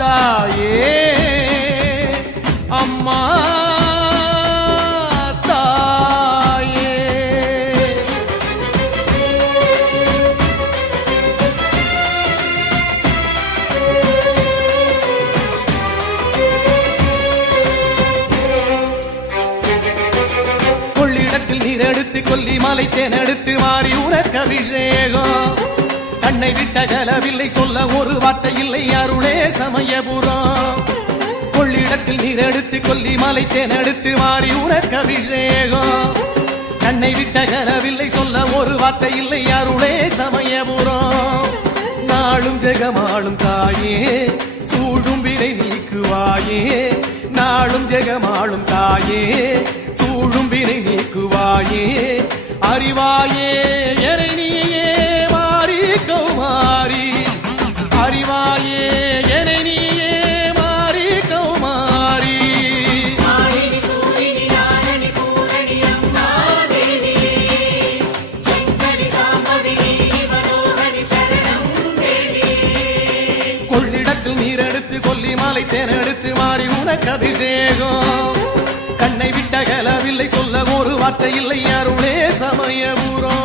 தாயே அம்மா தாயே கொள்ளிடத்தில் நீரெடுத்து கொல்லிமலை தேனெடுத்து மாறி உனக்கு அபிஷேகம் கண்ணை விட்ட கலவில்லை சொல்ல ஒரு வார்த்தை இல்லை அருளே சமயபுரம் கொள்ளிடத்தில் நீரெடுத்து கொல்லிமலை தேனெடுத்து மாறி உனக்கு அபிஷேகம் கண்ணை விட்ட கலவில்லை சொல்ல ஒரு வார்த்தை இல்லை அருளே சமயபுரம் நாளும் ஜெகமாளும் தாயே சூடும் வினை நீக்குவாயே நாளும் ஜெகமாளும் தாயே சூடும் வினை நீக்குவாயே அறிவாயே எரை நீயே மாறி கௌமாரி அறிவாயே எனை நீயே மாறி கௌமாரி கொள்ளிடத்தில் நீரெடுத்து கொல்லிமலை தேனெடுத்து மாறி உனக்கு அபிஷேகம் கண்ணை விட்ட கலவில்லை சொல்ல ஒரு வார்த்தை இல்லை அருளே சமயபுரம்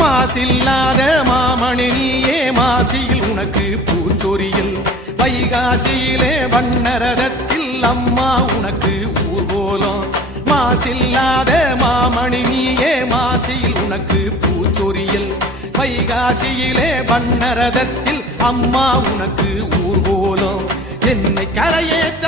மாசில்லாத மாமணி நீயே மாசியில் உனக்கு பூச்சொரியில் வைகாசியிலே வண்ணரதத்தில் அம்மா உனக்கு ஊர்வலம் மாசில்லாத மாமணி நீயே மாசியில் உனக்கு பூச்சொரியில் வைகாசியிலே வண்ணரதத்தில் அம்மா உனக்கு ஊர்வலம் என்னை கரையேற்ற